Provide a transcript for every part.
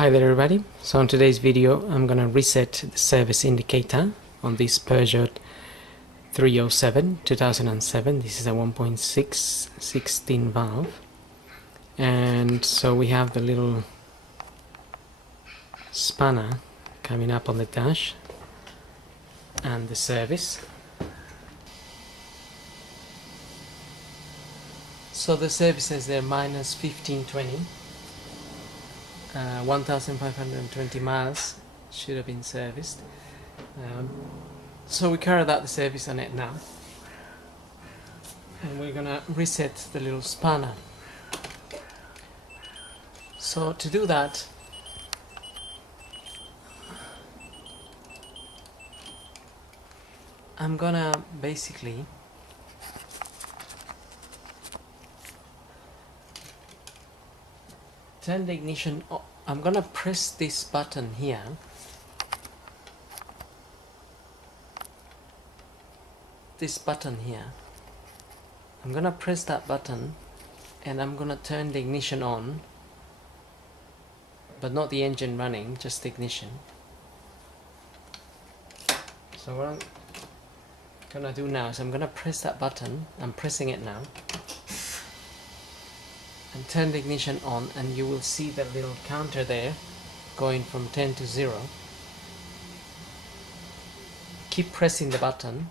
Hi there everybody, so in today's video I'm gonna reset the service indicator on this Peugeot 307 2007. This is a 1.6 16 valve, and so we have the little spanner coming up on the dash and the service. So the service says they're minus 1520. 1520 miles should have been serviced. So we carried out the service on it now, and we're gonna reset the little spanner. So to do that, I'm gonna basically turn the ignition on. I'm gonna press this button here, I'm gonna press that button and I'm gonna turn the ignition on, but not the engine running, just the ignition. So what I'm gonna do now is I'm gonna press that button. I'm pressing it now and turn the ignition on, and you will see the little counter there going from 10 to 0. Keep pressing the button.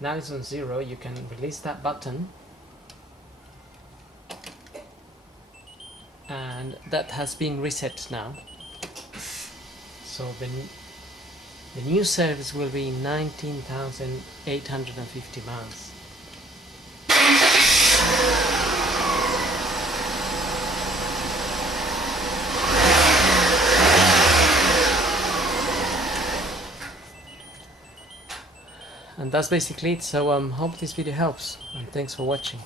Now it's on 0. You can release that button, and that has been reset now. So the new service will be 19,850 miles. And that's basically it. So hope this video helps, and thanks for watching.